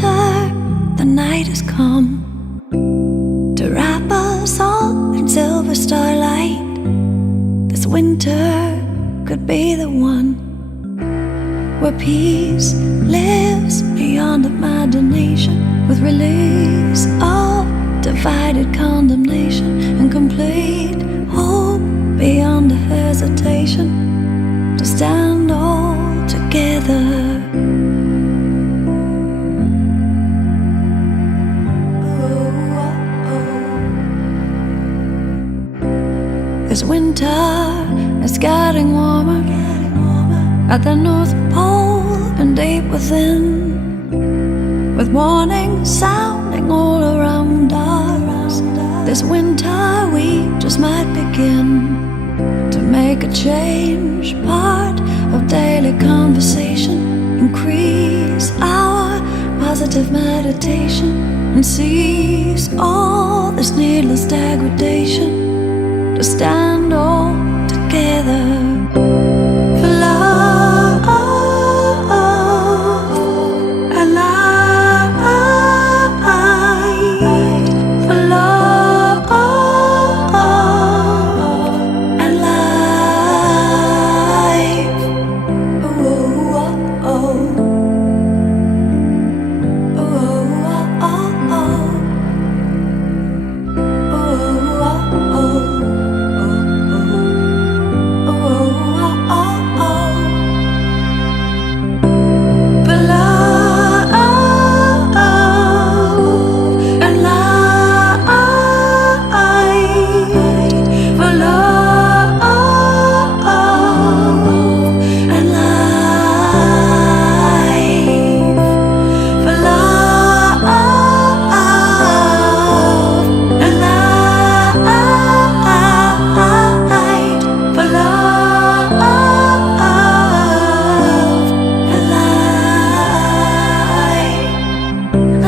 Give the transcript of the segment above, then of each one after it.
winter, the night has come to wrap us all in silver starlight. This winter could be the one where peace lives beyond imagination, with release of divided condemnation and complete hope beyond a hesitation to stand all together. This winter is getting warmer at the North Pole and deep within, with warnings sounding all around us. This winter we just might begin to make a change, part of daily conversation, increase our positive meditation, and cease all this needless degradation, to stand all together for love and light, for love and life. Oh, oh, oh. Oh, oh, oh, oh. Oh, oh, oh.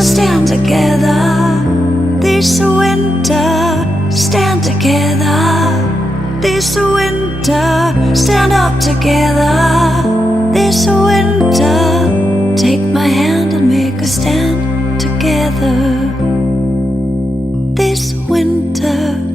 Stand together this winter, stand together this winter, stand up together this winter. Take my hand and make a stand together this winter.